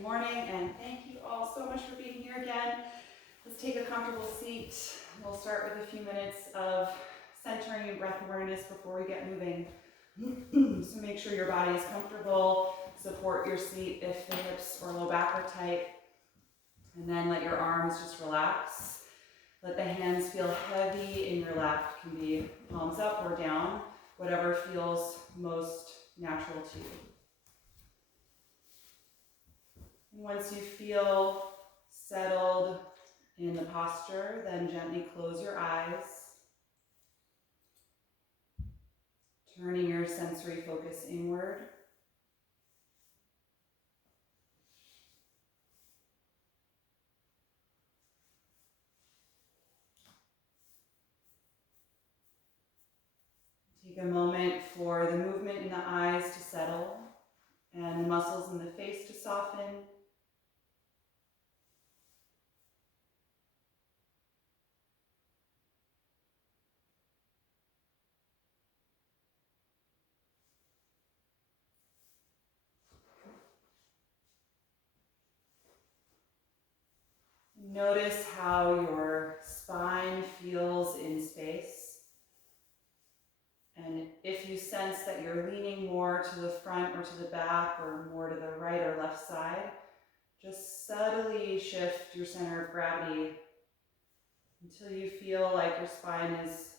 Good morning, and thank you all so much for being here again. Let's take a comfortable seat. We'll start with a few minutes of centering and breath awareness before we get moving. So make sure your body is comfortable. Support your seat if the hips or low back are tight. And then let your arms just relax. Let the hands feel heavy in your lap. It can be palms up or down, whatever feels most natural to you. And once you feel settled in the posture, then gently close your eyes, turning your sensory focus inward. Take a moment for the movement in the eyes to settle and the muscles in the face to soften. Notice how your spine feels in space. And if you sense that you're leaning more to the front or to the back or more to the right or left side, just subtly shift your center of gravity until you feel like your spine is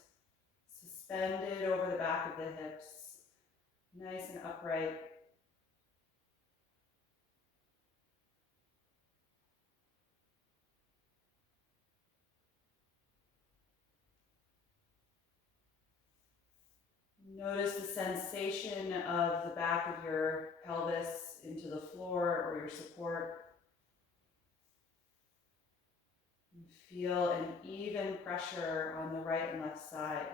suspended over the back of the hips, nice and upright. Notice the sensation of the back of your pelvis into the floor or your support. And feel an even pressure on the right and left side.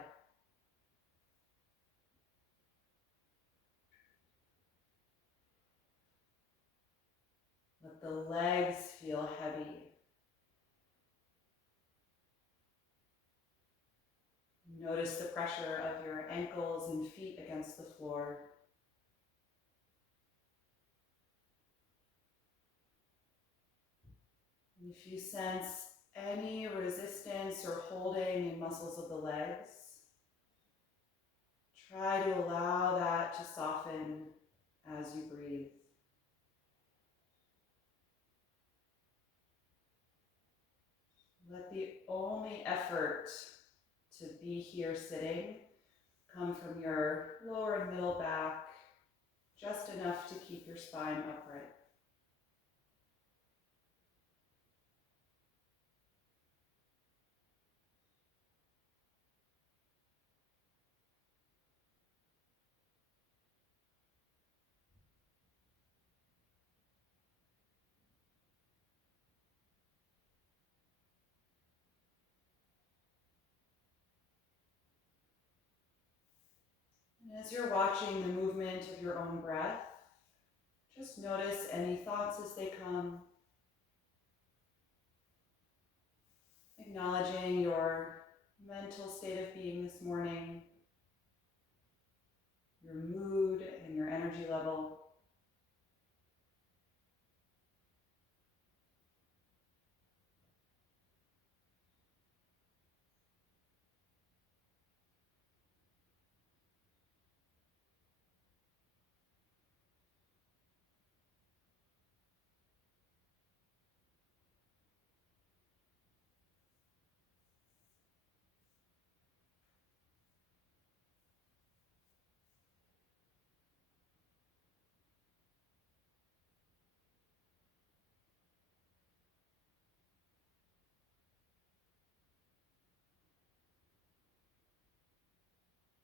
Let the legs feel heavy. Notice the pressure of your ankles and feet against the floor. And if you sense any resistance or holding in muscles of the legs, try to allow that to soften as you breathe. Let the only effort to be here sitting come from your lower and middle back, just enough to keep your spine upright. And as you're watching the movement of your own breath, just notice any thoughts as they come, acknowledging your mental state of being this morning, your mood and your energy level.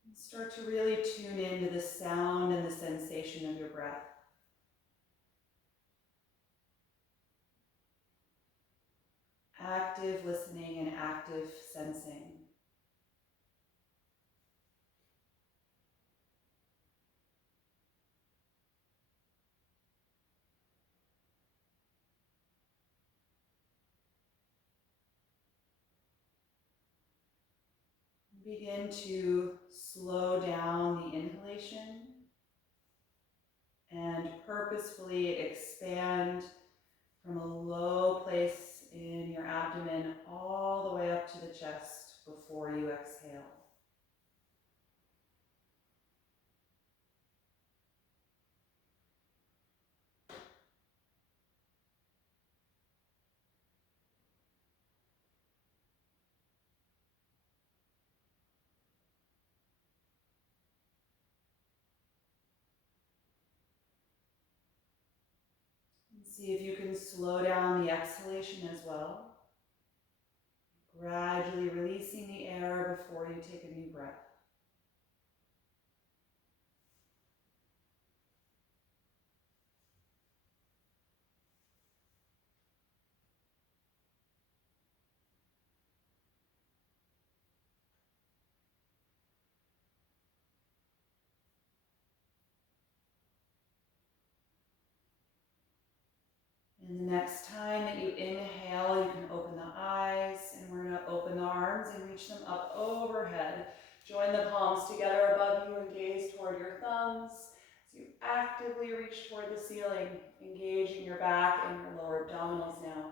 And start to really tune into the sound and the sensation of your breath. Active listening and active sensing. Begin to slow down the inhalation and purposefully expand See if you can slow down the exhalation as well. Gradually releasing the air before you take a new breath. And the next time that you inhale, you can open the eyes, and we're going to open the arms and reach them up overhead. Join the palms together above you and gaze toward your thumbs. So you actively reach toward the ceiling, engaging your back and your lower abdominals now.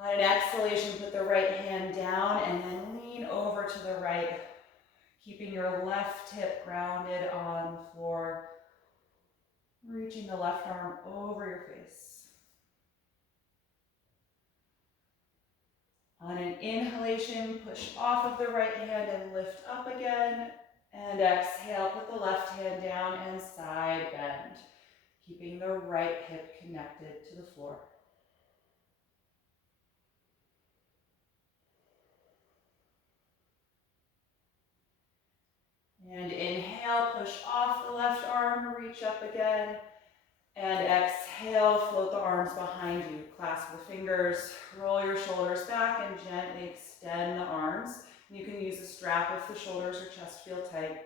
On an exhalation, put the right hand down and then lean over to the right, keeping your left hip grounded on the floor, reaching the left arm over your face. On an inhalation, push off of the right hand and lift up again. And exhale, put the left hand down and side bend, keeping the right hip connected to the floor. And inhale, push off the left arm, reach up again. And exhale, float the arms behind you. Clasp the fingers, roll your shoulders back, and gently extend the arms. You can use a strap if the shoulders or chest feel tight.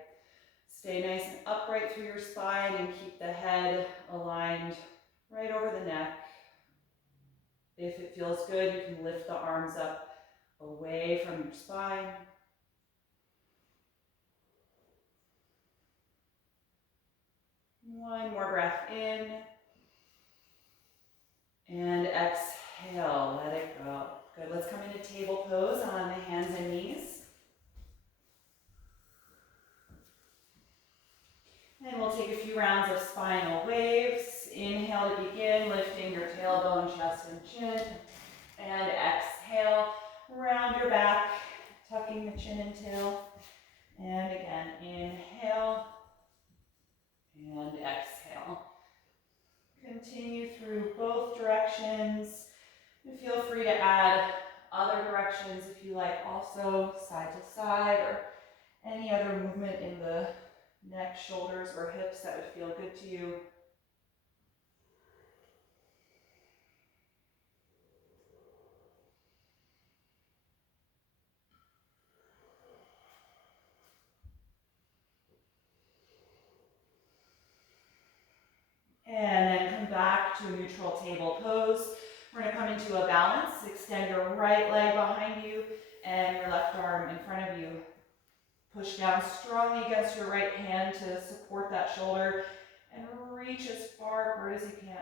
Stay nice and upright through your spine and keep the head aligned right over the neck. If it feels good, you can lift the arms up away from your spine. One more breath in. And exhale, let it go. Good, let's come into table pose on the hands and knees. And we'll take a few rounds of spinal waves. Inhale to begin, lifting your tailbone, chest, and chin. And exhale, round your back, tucking the chin and tail. And again, inhale and exhale. Continue through both directions. And feel free to add other directions if you like, also side to side, or any other movement in the neck, shoulders, or hips that would feel good to you. And then come back to a neutral table pose. We're going to come into a balance. Extend your right leg behind you and your left arm in front of you. Push down strongly against your right hand to support that shoulder and reach as far upward as you can.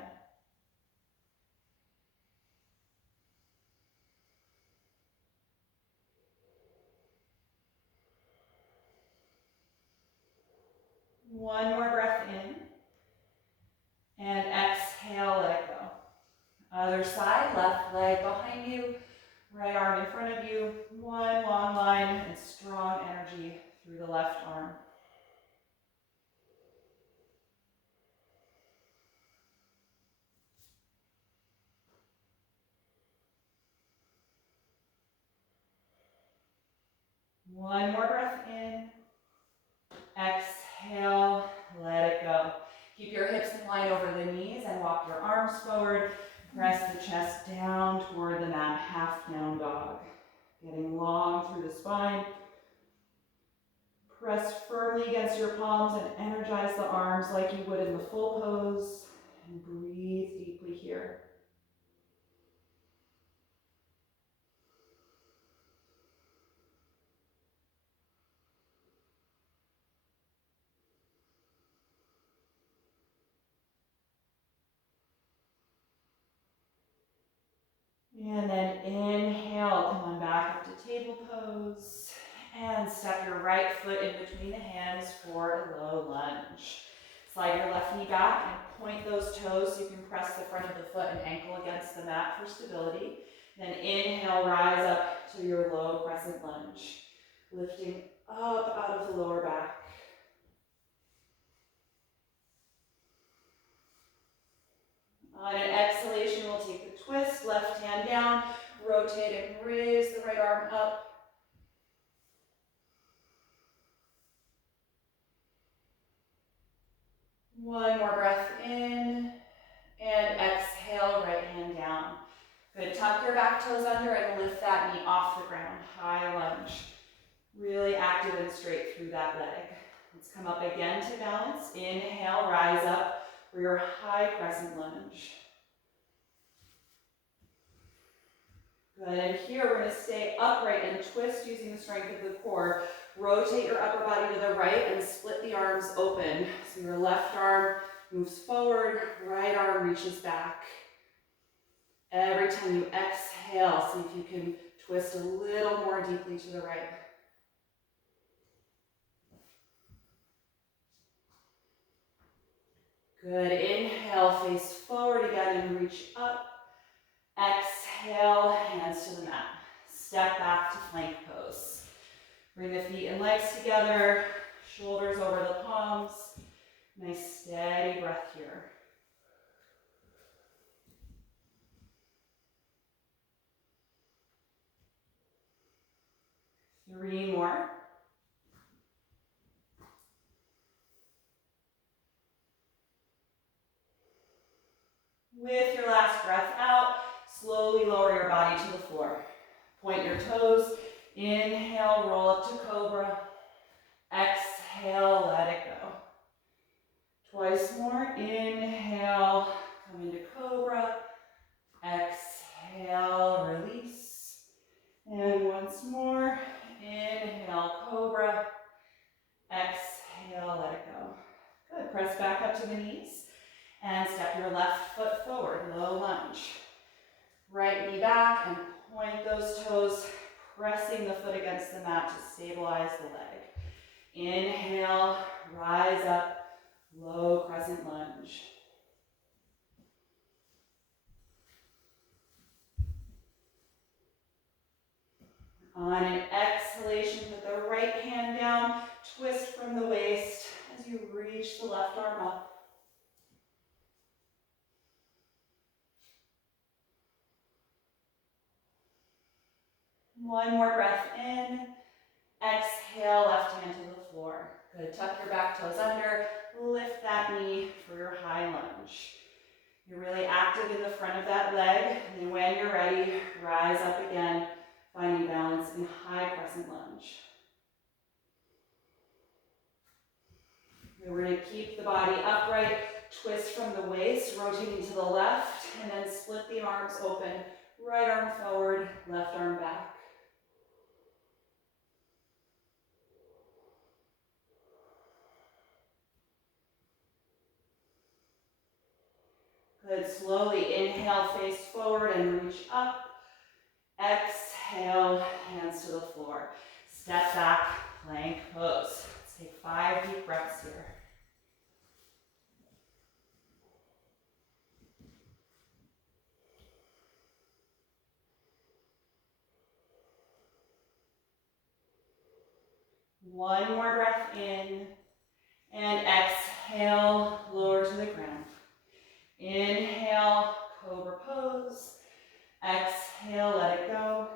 One more breath in. And exhale, let it go. Other side, left leg behind you, right arm in front of you. One long line and strong energy through the left arm. One more breath in. Exhale, let it go. Keep your hips in line over the knees and walk your arms forward. Press the chest down toward the mat, half down dog. Getting long through the spine. Press firmly against your palms and energize the arms like you would in the full pose. And breathe deeply here. And then inhale, come on back up to table pose. And step your right foot in between the hands for a low lunge. Slide your left knee back and point those toes so you can press the front of the foot and ankle against the mat for stability. Then inhale, rise up to your low crescent lunge. Lifting up out of the lower back. One more breath in, and exhale, right hand down. Good, tuck your back toes under and lift that knee off the ground, high lunge. Really active and straight through that leg. Let's come up again to balance. Inhale, rise up for your high crescent lunge. Good, and here we're gonna stay upright and twist using the strength of the core. Rotate your upper body to the right and split the arms open. So your left arm moves forward, right arm reaches back. Every time you exhale, see if you can twist a little more deeply to the right. Good, inhale, face forward again and reach up. Exhale, hands to the mat. Step back to plank pose. Bring the feet and legs together, shoulders over the palms. Nice steady breath here. Three more. With your last breath out, slowly lower your body to the floor. Point your toes. Inhale, roll up to cobra. Exhale, let it go. Twice more. Inhale, come into cobra. Exhale, release. And once more. Inhale, cobra. Exhale, let it go. Good. Press back up to the knees. And step your left foot forward, low lunge. Right knee back and point those toes, pressing the foot against the mat to stabilize the leg. Inhale, rise up, low crescent lunge. On an exhalation, put the right hand down, twist from the waist as you reach the left arm up. One more breath in. Exhale, left hand to the floor. Good, tuck your back toes under, lift that knee for your high lunge. You're really active in the front of that leg, and then when you're ready, rise up again, finding balance in high crescent lunge. We're going to keep the body upright, twist from the waist, rotating to the left, and then split the arms open. Right arm forward, left arm back. Good, slowly inhale, face forward and reach up. Exhale, hands to the floor. Step back, plank pose. Let's take 5 deep breaths here. One more breath in, and exhale, lower to the ground. Inhale, cobra pose. Exhale, let it go.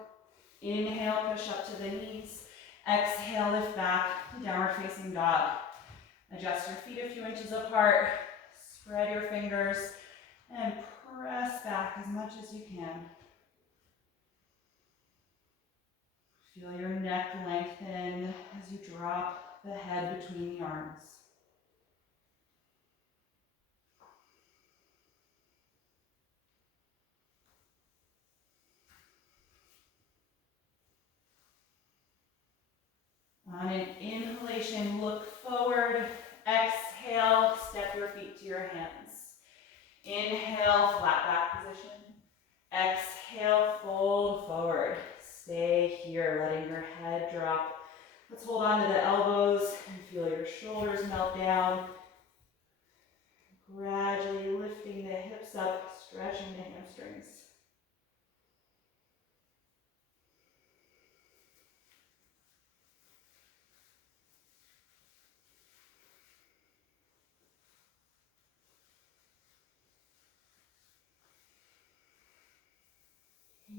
Inhale, push up to the knees. Exhale, lift back to downward facing dog. Adjust your feet a few inches apart. Spread your fingers and press back as much as you can. Feel your neck lengthen as you drop the head between the arms. On an inhalation, look forward. Exhale, step your feet to your hands. Inhale, flat back position. Exhale, fold forward. Stay here, letting your head drop. Let's hold on to the elbows and feel your shoulders melt down. Gradually lifting the hips up, stretching the hamstrings.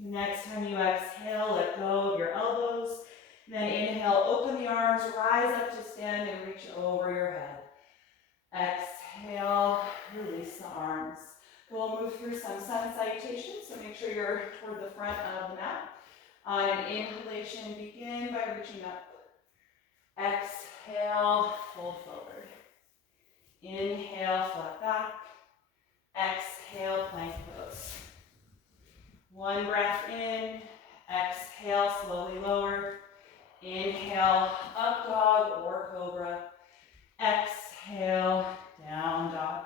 The next time you exhale, let go of your elbows. Then inhale, open the arms, rise up to stand and reach over your head. Exhale, move through some sun salutations, so make sure you're toward the front of the mat. On an inhalation, begin by reaching up. Exhale, fold forward. Inhale, flat back. Exhale, plank pose. One breath in. Exhale, slowly lower. Inhale, up dog or cobra. Exhale, down dog.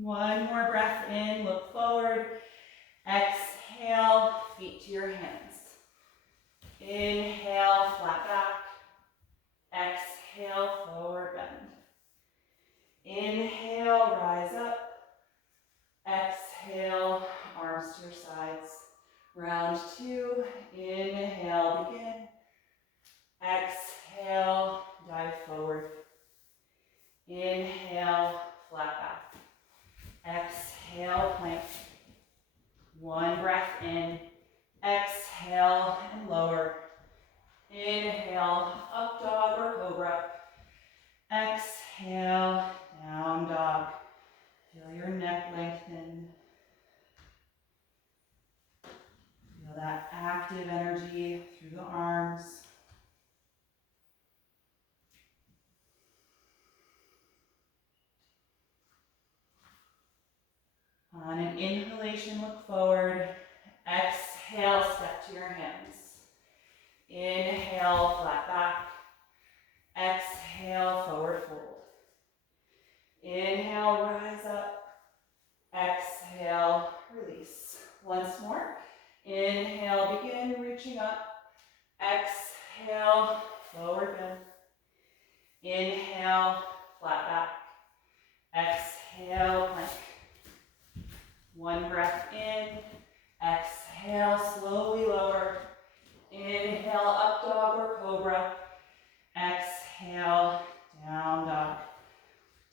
One more breath in, look forward. Exhale, feet to your hands. Inhale, flat back. Exhale, forward bend. Inhale, rise up. Exhale, arms to your sides. Round two, inhale, begin. Exhale, dive forward. Inhale, flat back. Exhale, plank. One breath in. Exhale and lower. Inhale, up dog or cobra. Exhale, down dog. Feel your neck lengthen. Feel that active energy through the arms. On an inhalation, look forward. Exhale, step to your hands. Inhale, flat back. Exhale, forward fold. Inhale, rise up. Exhale, release. Once more. Inhale, begin reaching up. Exhale, forward bend. Inhale, flat back. Exhale, plank. One breath in. Exhale, slowly lower. Inhale, up dog or cobra. Exhale, down dog.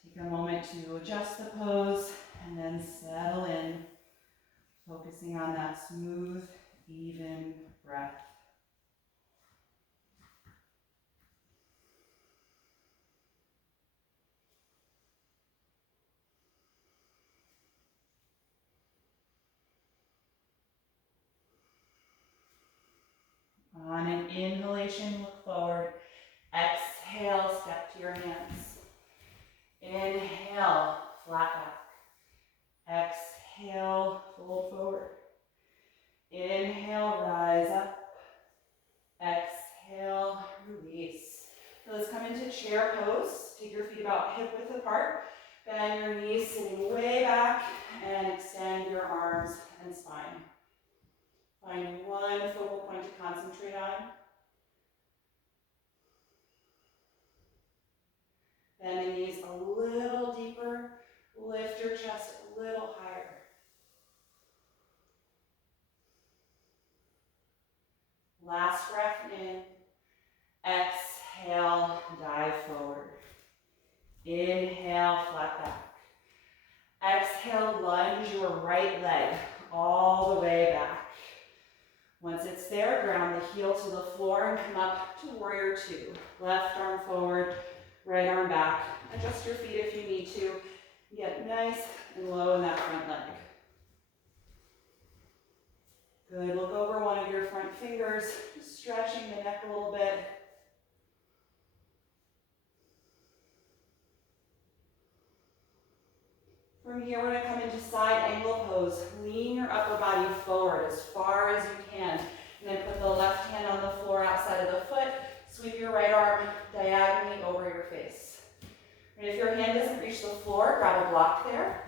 Take a moment to adjust the pose and then settle in, focusing on that smooth, even breath. On an inhalation, look forward. Exhale, step to your hands. Inhale, flat back. Exhale, fold forward. Inhale, rise up. Exhale, release. So let's come into chair pose. Take your feet about hip width apart. Bend your knees, sitting way back, and extend your arms and spine. Find one focal point to concentrate on. Bend the knees a little deeper. Lift your chest a little higher. Last breath in. Exhale, dive forward. Inhale, flat back. Exhale, lunge your right leg all the way back. Once it's there, ground the heel to the floor and come up to warrior two. Left arm forward, right arm back. Adjust your feet if you need to. Get nice and low in that front leg. Good, look over one of your front fingers, just stretching the neck a little bit. From here, we're going to come into side angle pose. Lean your upper body forward as far as you can. And then put the left hand on the floor outside of the foot. Sweep your right arm diagonally over your face. And if your hand doesn't reach the floor, grab a block there.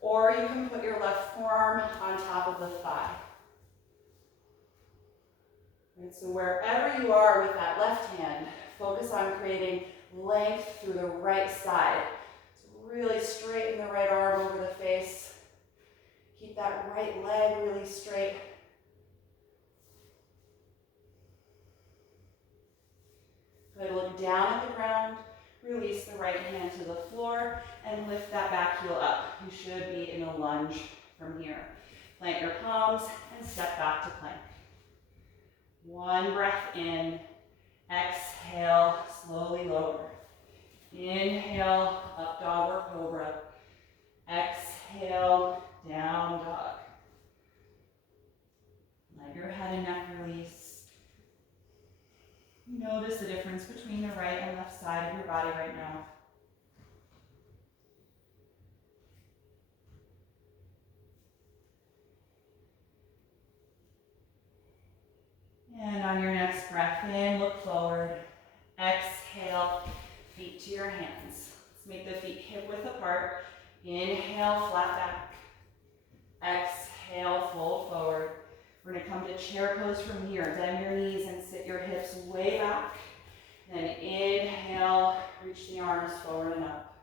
Or you can put your left forearm on top of the thigh. Right, so wherever you are with that left hand, focus on creating length through the right side. Really straighten the right arm over the face. Keep that right leg really straight. Good, look down at the ground. Release the right hand to the floor and lift that back heel up. You should be in a lunge from here. Plant your palms and step back to plank. One breath in. Exhale, slowly lower. Inhale, up dog or cobra. Exhale, down dog. Let your head and neck release. Notice the difference between the right and left side of your body right now. And on your next breath in, look forward. Exhale, feet to your hands. Let's make the feet hip width apart. Inhale, flat back. Exhale, fold forward. We're going to come to chair pose from here. Bend your knees and sit your hips way back. Then inhale, reach the arms forward and up.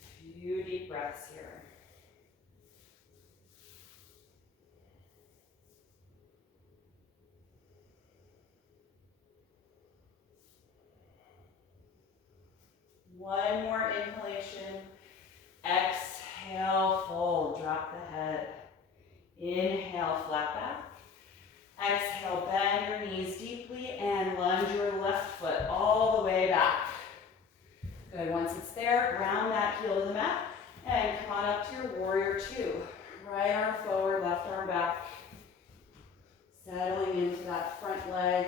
A few deep breaths here. One more inhalation. Exhale, fold, drop the head. Inhale, flat back. Exhale, bend your knees deeply and lunge your left foot all the way back. Good, once it's there, ground that heel to the mat and come on up to your warrior two. Right arm forward, left arm back. Settling into that front leg.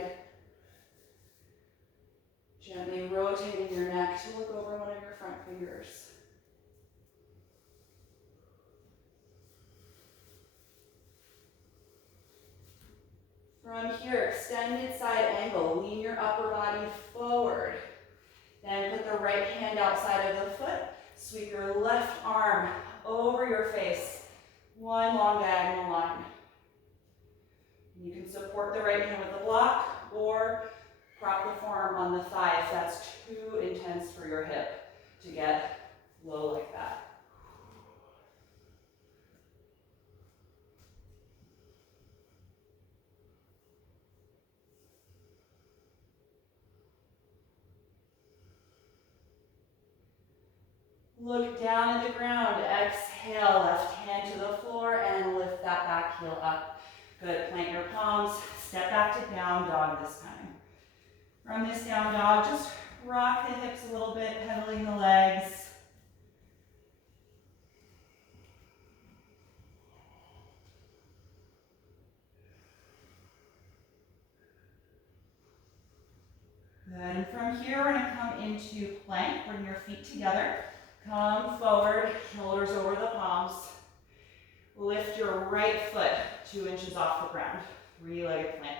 Gently rotating your neck to look over one of your front fingers. From here, extended side angle. Lean your upper body forward. Then put the right hand outside of the foot. Sweep your left arm over your face. One long diagonal line. You can support the right hand with a block or prop the forearm on the thigh if that's too intense for your hip to get low like that. Look down at the ground. Exhale, left hand to the floor and lift that back heel up. Good, plant your palms. Step back to down dog this time. From this down dog, just rock the hips a little bit, pedaling the legs. Good, and from here we're going to come into plank. Bring your feet together. Come forward, shoulders over the palms. Lift your right foot 2 inches off the ground. Three-legged plank.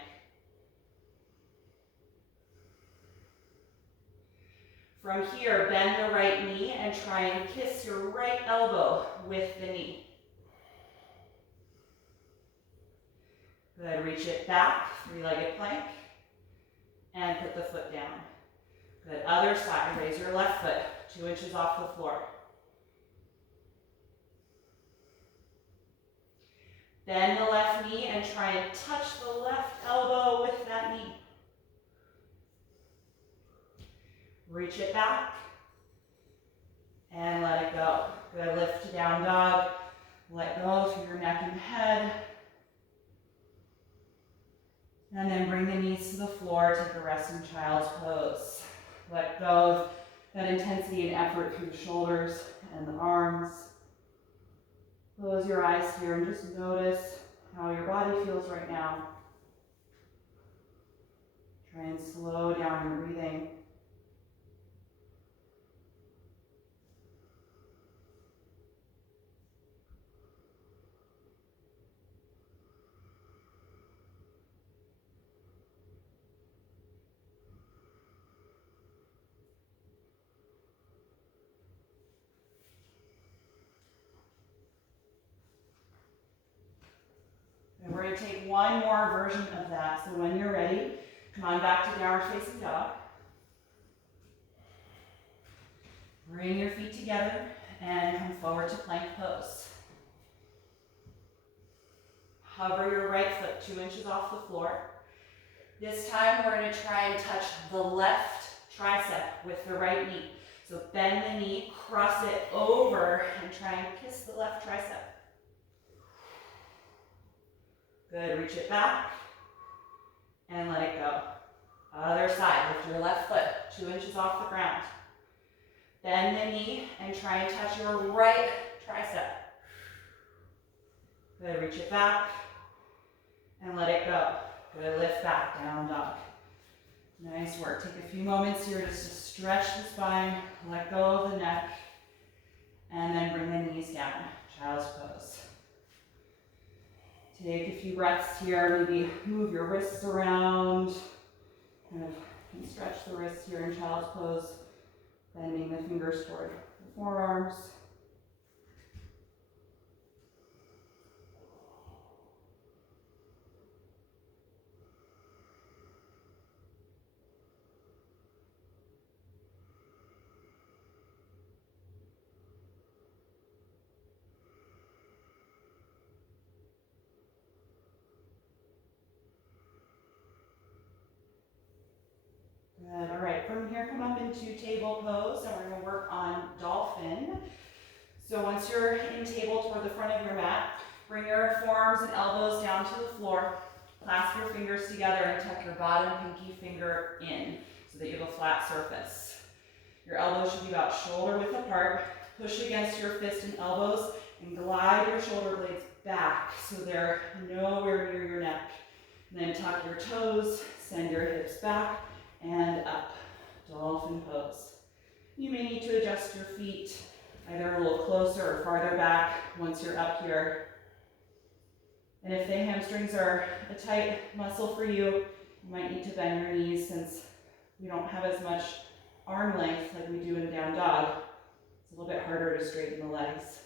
From here, bend the right knee and try and kiss your right elbow with the knee. Good, reach it back, three-legged plank, and put the foot down. Good, other side, raise your left foot 2 inches off the floor. Bend the left knee and try and touch the left elbow with that knee. Reach it back and let it go. Good, lift to down dog. Let go through your neck and head. And then bring the knees to the floor, take a resting child's pose. Let go of that intensity and effort through the shoulders and the arms. Close your eyes here and just notice how your body feels right now. Try and slow down your breathing. And we're going to take one more version of that. So when you're ready, come on back to downward facing dog. Bring your feet together and come forward to plank pose. Hover your right foot 2 inches off the floor. This time we're going to try and touch the left tricep with the right knee. So bend the knee, cross it over, and try and kiss the left tricep. Good, reach it back and let it go. Other side, lift your left foot 2 inches off the ground. Bend the knee and try and touch your right tricep. Good, reach it back and let it go. Good, lift back, down dog. Nice work. Take a few moments here just to stretch the spine, let go of the neck, and then bring the knees down, child's pose. Take a few breaths here, maybe move your wrists around, kind of can stretch the wrists here in child's pose, bending the fingers toward the forearms. Good, all right, from here come up into table pose and we're gonna work on dolphin. So once you're in table toward the front of your mat, bring your forearms and elbows down to the floor, clasp your fingers together and tuck your bottom pinky finger in so that you have a flat surface. Your elbows should be about shoulder width apart. Push against your fist and elbows and glide your shoulder blades back so they're nowhere near your neck. And then tuck your toes, send your hips back and up, dolphin pose. You may need to adjust your feet either a little closer or farther back once you're up here. And if the hamstrings are a tight muscle for you, you might need to bend your knees since we don't have as much arm length like we do in down dog. It's a little bit harder to straighten the legs.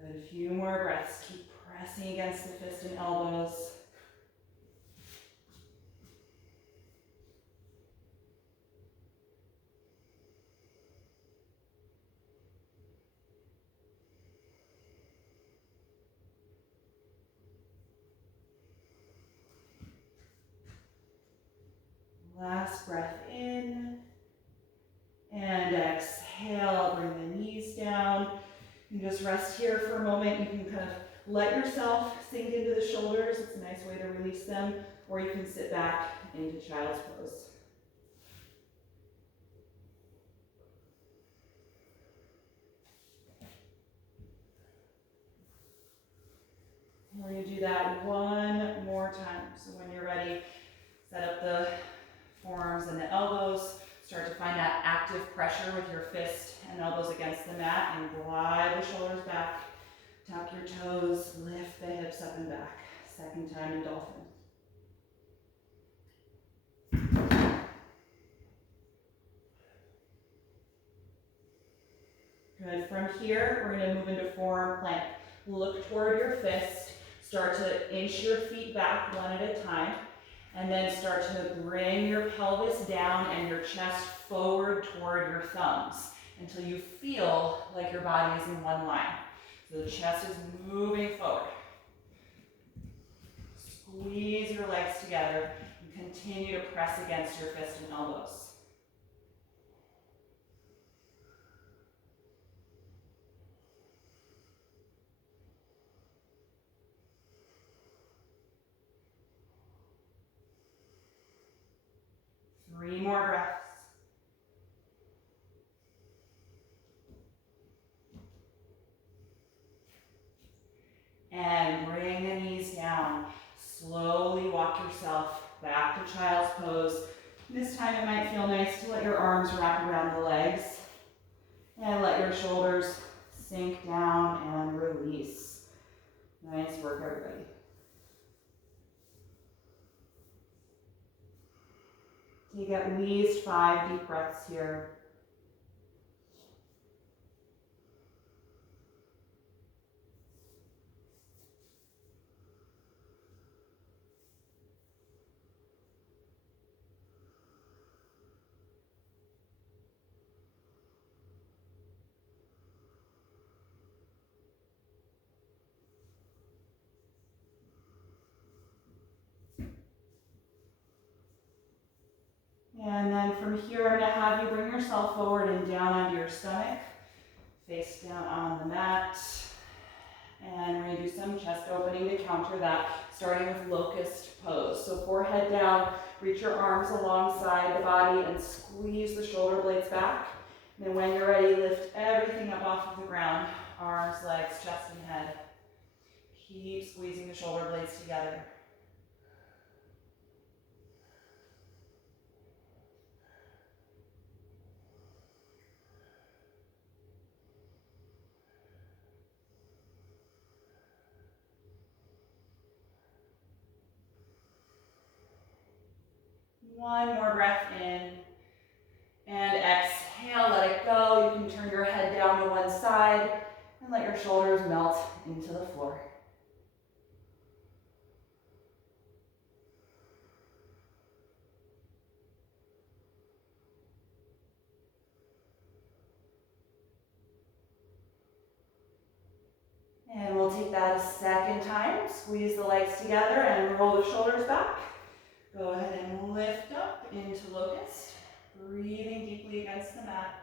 Good, a few more breaths. Keep pressing against the fist and elbows. Last breath in, and exhale, bring the knees down. You can just rest here for a moment. You can kind of let yourself sink into the shoulders. It's a nice way to release them, or you can sit back into child's pose. We're going to do that one more time. So when you're ready, set up the forearms and the elbows. Start to find that active pressure with your fist and elbows against the mat and glide the shoulders back. Tuck your toes, lift the hips up and back. Second time in dolphin. Good. From here, we're going to move into forearm plank. Look toward your fist. Start to inch your feet back one at a time. And then start to bring your pelvis down and your chest forward toward your thumbs until you feel like your body is in one line. So the chest is moving forward. Squeeze your legs together and continue to press against your fist and elbows. Three more breaths. And bring the knees down. Slowly walk yourself back to child's pose. This time it might feel nice to let your arms wrap around the legs. And let your shoulders sink down and release. Nice work, everybody. Take at least 5 deep breaths here. And then from here, I'm going to have you bring yourself forward and down onto your stomach. Face down on the mat. And we're going to do some chest opening to counter that, starting with locust pose. So forehead down, reach your arms alongside the body and squeeze the shoulder blades back. And then when you're ready, lift everything up off of the ground. Arms, legs, chest, and head. Keep squeezing the shoulder blades together. One more breath in. And exhale, let it go. You can turn your head down to one side and let your shoulders melt into the floor. And we'll take that a second time. Squeeze the legs together and roll the shoulders back. Go ahead and lift up into locust. Breathing deeply against the mat.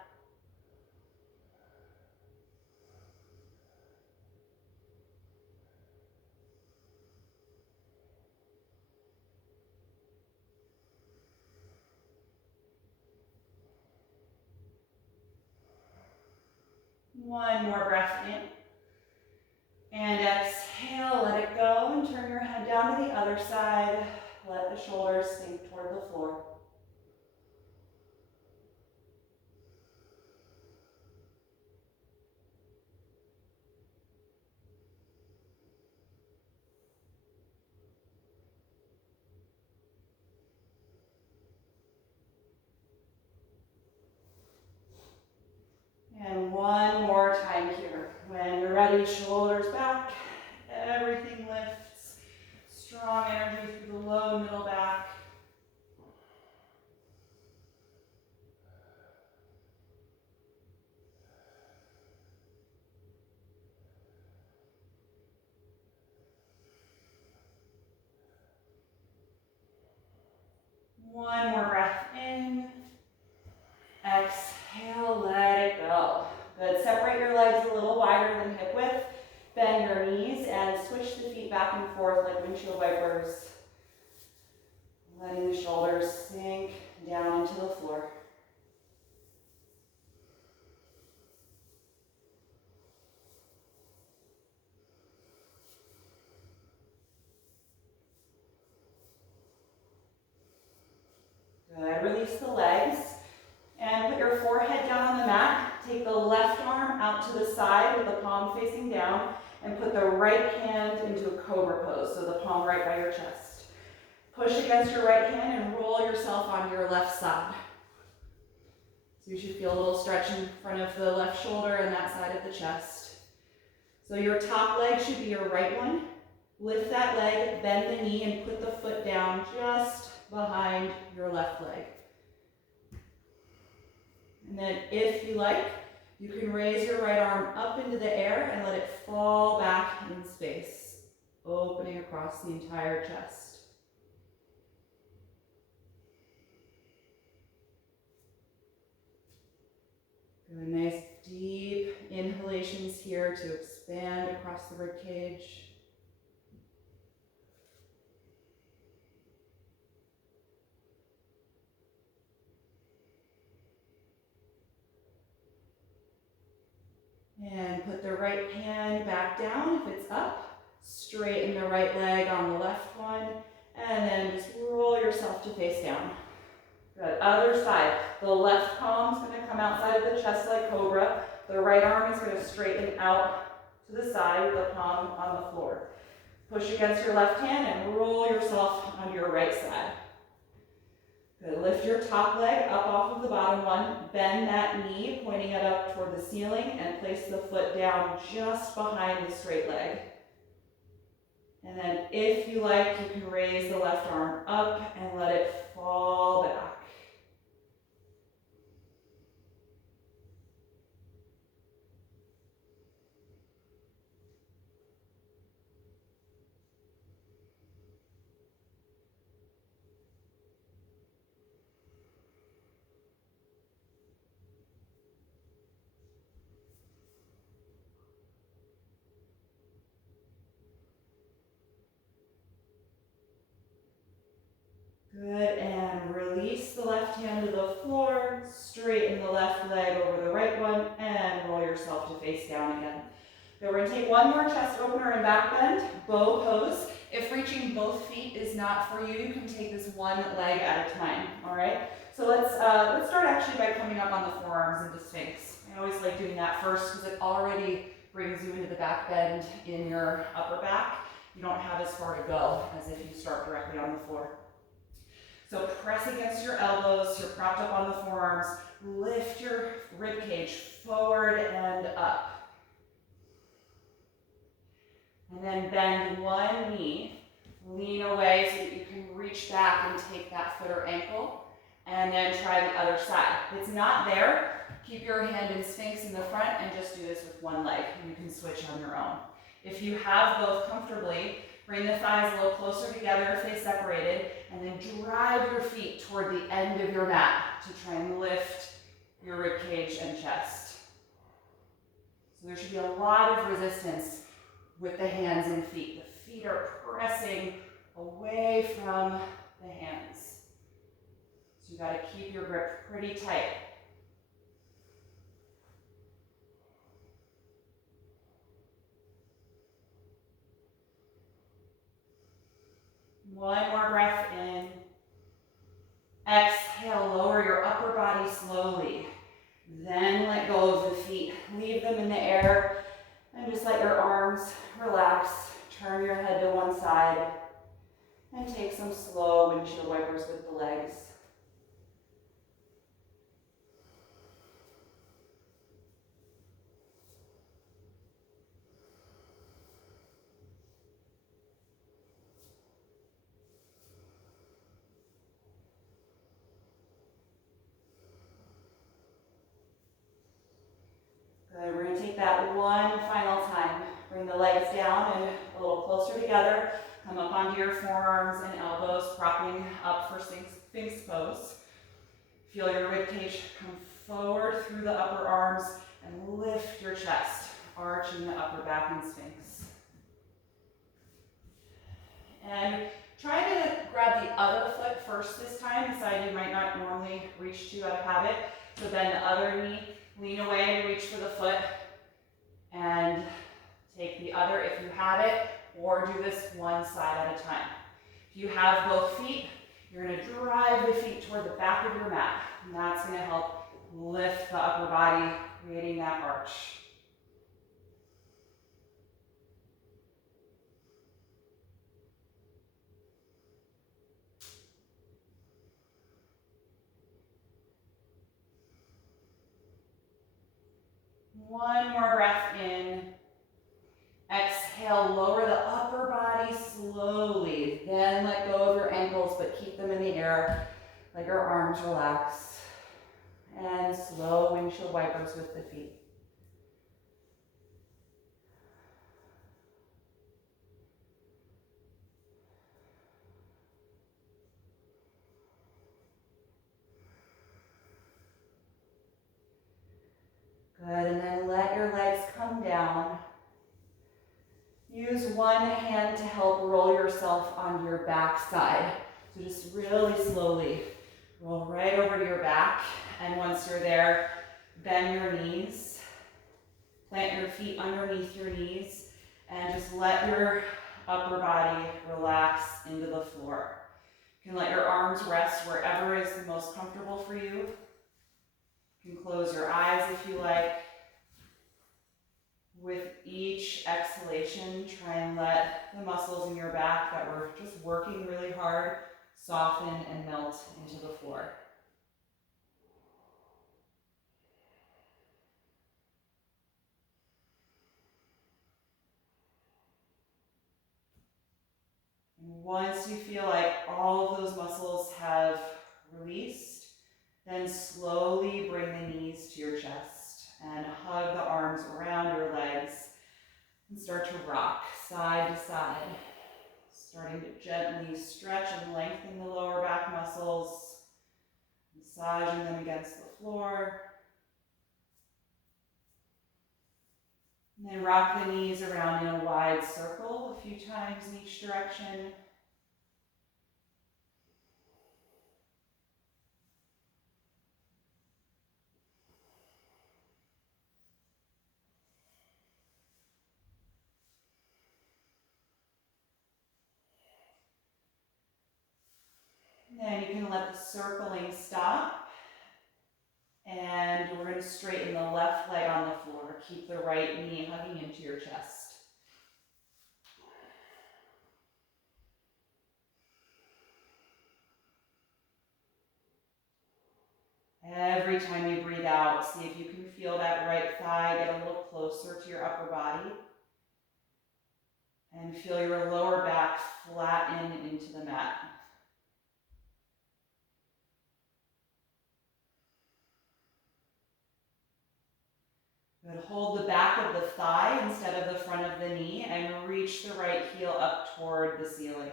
One more breath in. And exhale, let it go, and turn your head down to the other side. Let the shoulders sink toward the floor. And one more time here. When you're ready, shoulders back, everything lifts. Strong energy through the low middle back. One more breath in. Exhale, let it go. Good. Separate your legs a little wider than hip width. Bend your knees and switch the feet back and forth like windshield wipers. Letting the shoulders sink down into the floor. Good. Release the legs and put your forehead down on the mat. Take the left arm out to the side with the palm facing down and put the right hand into a cobra pose, so the palm right by your chest. Push against your right hand and roll yourself onto your left side. So you should feel a little stretch in front of the left shoulder and that side of the chest. So your top leg should be your right one. Lift that leg, bend the knee, and put the foot down just behind your left leg. And then if you like, you can raise your right arm up into the air and let it fall back in space, opening across the entire chest. Good, nice deep inhalations here to expand across the rib cage. And put the right hand back down if it's up. Straighten the right leg on the left one. And then just roll yourself to face down. Good. Other side. The left palm is going to come outside of the chest like cobra. The right arm is going to straighten out to the side with the palm on the floor. Push against your left hand and roll yourself onto your right side. Good. Lift your top leg up off of the bottom one. Bend that knee, pointing it up toward the ceiling, and place the foot down just behind the straight leg. And then if you like, you can raise the left arm up and let it fall back. Good, and release the left hand to the floor, straighten the left leg over the right one, and roll yourself to face down again. Then we're gonna take one more chest opener and back bend, bow pose. If reaching both feet is not for you, you can take this one leg at a time, all right? So let's start actually by coming up on the forearms into Sphinx. I always like doing that first because it already brings you into the back bend in your upper back. You don't have as far to go as if you start directly on the floor. So press against your elbows, you're propped up on the forearms, lift your rib cage forward and up. And then bend one knee, lean away so that you can reach back and take that foot or ankle, and then try the other side. If it's not there, keep your hand in Sphinx in the front and just do this with one leg, and you can switch on your own. If you have both comfortably, bring the thighs a little closer together if they separated, and then drive your feet toward the end of your mat to try and lift your rib cage and chest. So there should be a lot of resistance with the hands and feet. The feet are pressing away from the hands. So you gotta keep your grip pretty tight. One more breath in. Exhale, lower your upper body slowly. Then let go of the feet. Leave them in the air and just let your arms relax. Turn your head to one side and take some slow windshield wipers with the legs. Good, we're gonna take that one final time. Bring the legs down and a little closer together. Come up onto your forearms and elbows, propping up for Sphinx pose. Feel your rib cage come forward through the upper arms and lift your chest, arching the upper back in Sphinx. And try to grab the other foot first this time, the side you might not normally reach to out of habit. So bend the other knee, lean away and reach for the foot, and take the other if you have it, or do this one side at a time. If you have both feet, you're gonna drive the feet toward the back of your mat, and that's gonna help lift the upper body, creating that arch. One more breath in. Exhale, lower the upper body slowly. Then let go of your ankles, but keep them in the air. Let your arms relax. And slow windshield wipers with the feet. Good, and then let your legs come down. Use one hand to help roll yourself onto your back side. So just really slowly roll right over to your back. And once you're there, bend your knees. Plant your feet underneath your knees. And just let your upper body relax into the floor. You can let your arms rest wherever is the most comfortable for you. You can close your eyes if you like. With each exhalation, try and let the muscles in your back that were just working really hard soften and melt into the floor. And once you feel like all of those muscles have released, then slowly bring the knees to your chest and hug the arms around your legs and start to rock side to side, starting to gently stretch and lengthen the lower back muscles, massaging them against the floor. And then rock the knees around in a wide circle a few times in each direction. Then you can let the circling stop. And we're going to straighten the left leg on the floor. Keep the right knee hugging into your chest. Every time you breathe out, see if you can feel that right thigh get a little closer to your upper body. And feel your lower back flatten into the mat. Good. Hold the back of the thigh instead of the front of the knee and reach the right heel up toward the ceiling.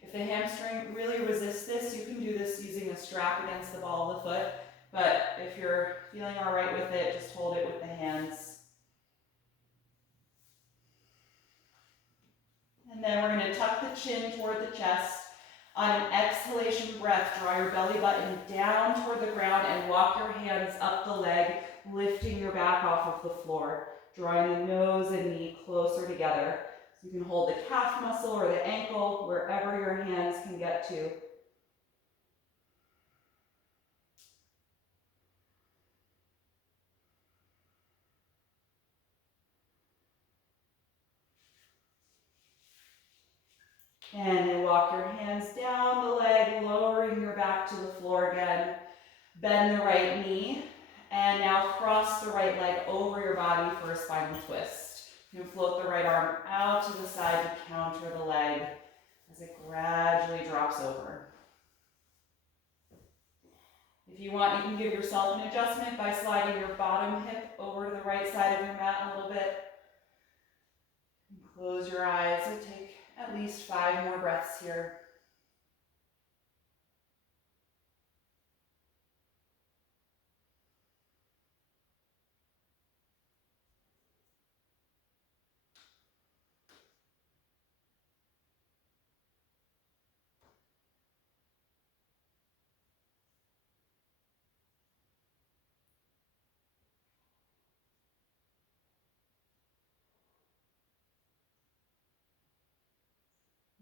If the hamstring really resists this, you can do this using a strap against the ball of the foot. But if you're feeling all right with it, just hold it with the hands. And then we're going to tuck the chin toward the chest. On an exhalation breath, draw your belly button down toward the ground and walk your hands up the leg, lifting your back off of the floor, drawing the nose and knee closer together. So you can hold the calf muscle or the ankle, wherever your hands can get to. And then walk your hands down the leg, lowering your back to the floor again. Bend the right knee, and now cross the right leg over your body for a spinal twist. You can float the right arm out to the side to counter the leg as it gradually drops over. If you want, you can give yourself an adjustment by sliding your bottom hip over to the right side of your mat a little bit. Close your eyes and take at least 5 more breaths here.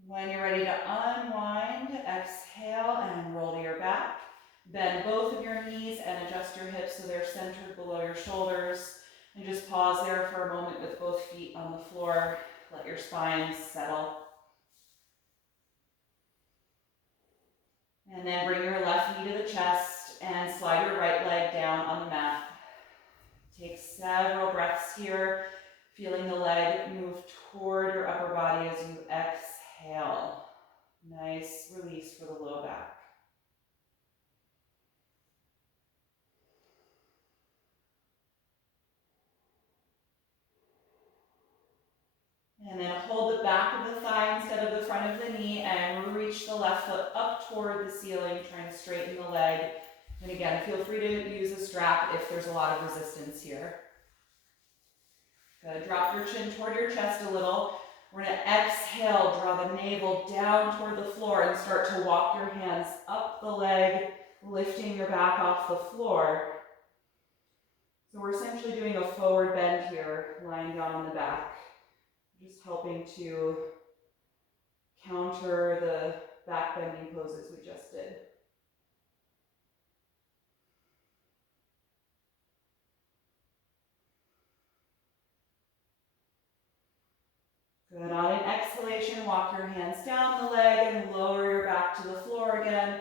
When you're ready to unwind, exhale and roll to your back. Bend both of your knees and adjust your hips so they're centered below your shoulders. And just pause there for a moment with both feet on the floor. Let your spine settle. And then bring your left knee to the chest and slide your right leg down on the mat. Take several breaths here, feeling the leg move toward your upper body as you exhale. Nice release for the low back. And then hold the back of the thigh instead of the front of the knee and reach the left foot up toward the ceiling, trying to straighten the leg. And again, feel free to use a strap if there's a lot of resistance here. Good. Drop your chin toward your chest a little. We're going to exhale, draw the navel down toward the floor and start to walk your hands up the leg, lifting your back off the floor. So we're essentially doing a forward bend here, lying down on the back. Just helping to counter the back bending poses we just did. Good. On an exhalation, walk your hands down the leg and lower your back to the floor again.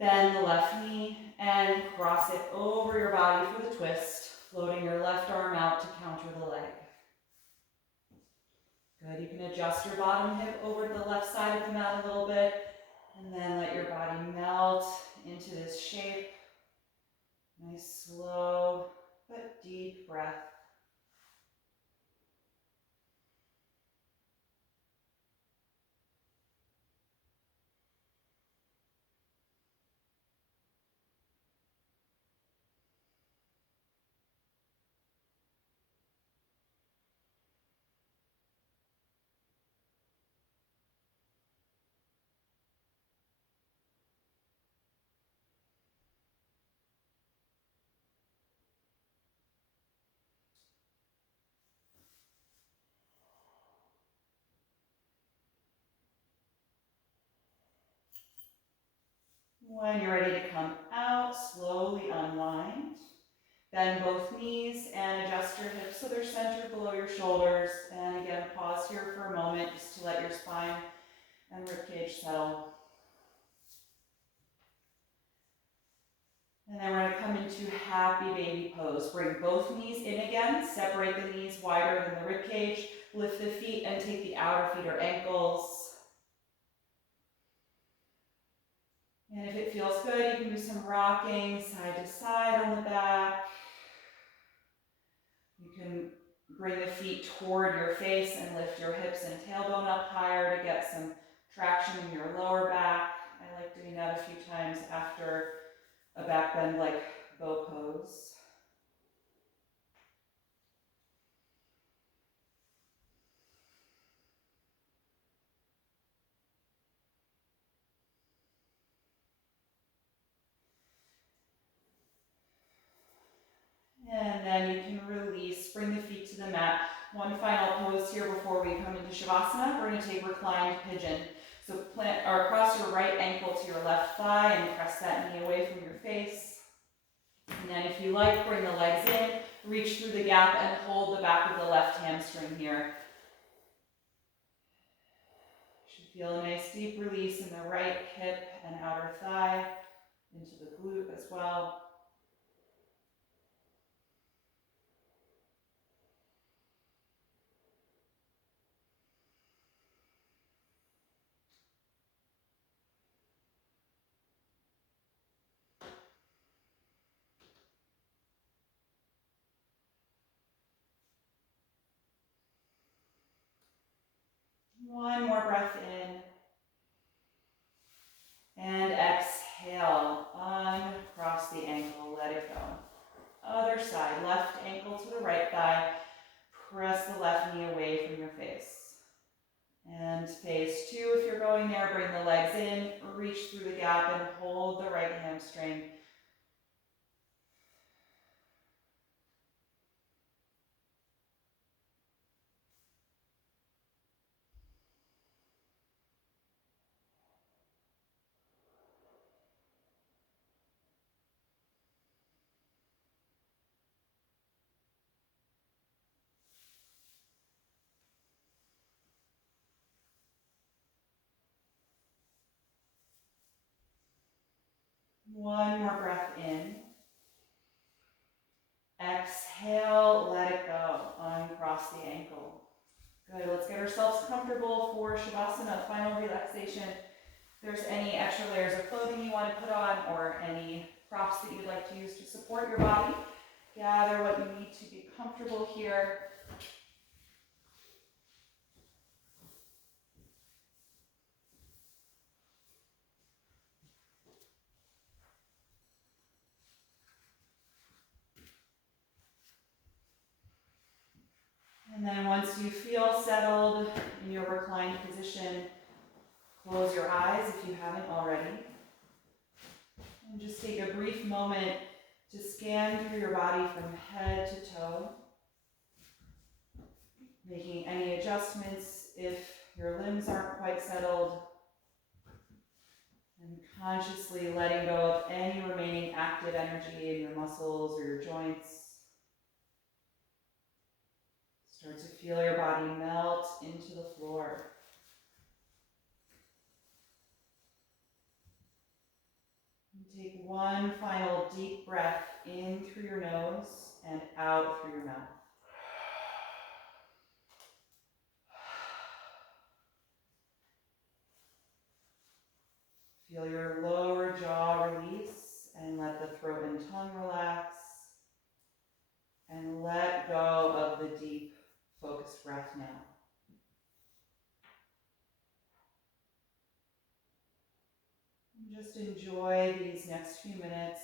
Bend the left knee and cross it over your body for the twist, floating your left arm out to counter the leg. Good. You can adjust your bottom hip over to the left side of the mat a little bit, and then let your body melt into this shape. Nice, slow, but deep breath. When you're ready to come out, slowly unwind. Bend both knees and adjust your hips so they're centered below your shoulders. And again, pause here for a moment just to let your spine and ribcage settle. And then we're going to come into happy baby pose. Bring both knees in again. Separate the knees wider than the ribcage. Lift the feet and take the outer feet or ankles. And if it feels good, you can do some rocking side to side on the back. You can bring the feet toward your face and lift your hips and tailbone up higher to get some traction in your lower back. I like doing that a few times after a back bend like bow pose. And then you can release, bring the feet to the mat. One final pose here before we come into Shavasana. We're going to take reclined pigeon. So plant or cross your right ankle to your left thigh and press that knee away from your face. And then if you like, bring the legs in, reach through the gap and hold the back of the left hamstring here. You should feel a nice deep release in the right hip and outer thigh, into the glute as well. One more breath in. And exhale, uncross the ankle, let it go. Other side, left ankle to the right thigh. Press the left knee away from your face. And phase two, if you're going there, bring the legs in, reach through the gap and hold the right hamstring. One more breath in. Exhale, let it go. Uncross the ankle. Good, let's get ourselves comfortable for Shavasana, final relaxation. If there's any extra layers of clothing you want to put on or any props that you'd like to use to support your body, gather what you need to be comfortable here. And then once you feel settled in your reclined position, close your eyes if you haven't already. And just take a brief moment to scan through your body from head to toe, making any adjustments if your limbs aren't quite settled, and consciously letting go of any remaining active energy in your muscles or your joints. Start to feel your body melt into the floor. And take one final deep breath in through your nose and out through your mouth. Feel your lower jaw release and let the throat and tongue relax. And let go of the deep, focused breath now. And just enjoy these next few minutes